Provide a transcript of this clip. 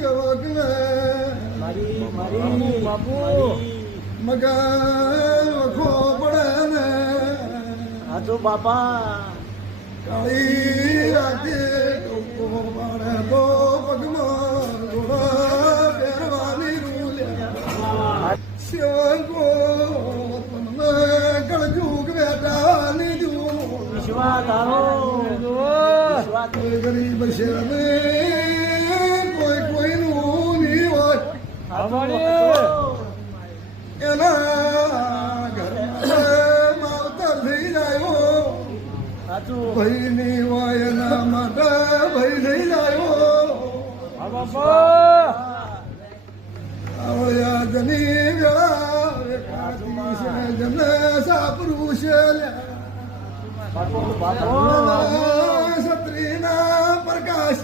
સેવક ને બાપુ મગન વખો પડે ને હા તો બાપા કાળી રાતે ટોપો પાડે તો પગમાં ઘોડા પહેરવાની રૂલ્યા સેવકો તમને કળજુગ બેટા લીધું વિશ્વા તારો કોઈ ગરીબ છે ને કોઈ કોઈનું નહીં હોય એના ઘરમાં માવતર થઈ જાય ભાઈ ની હોય એના માટે ભાઈ થઈ જાય આવળ્યા જની વેળા જમને સાપરું છે ક્ષત્રિયના પ્રકાશ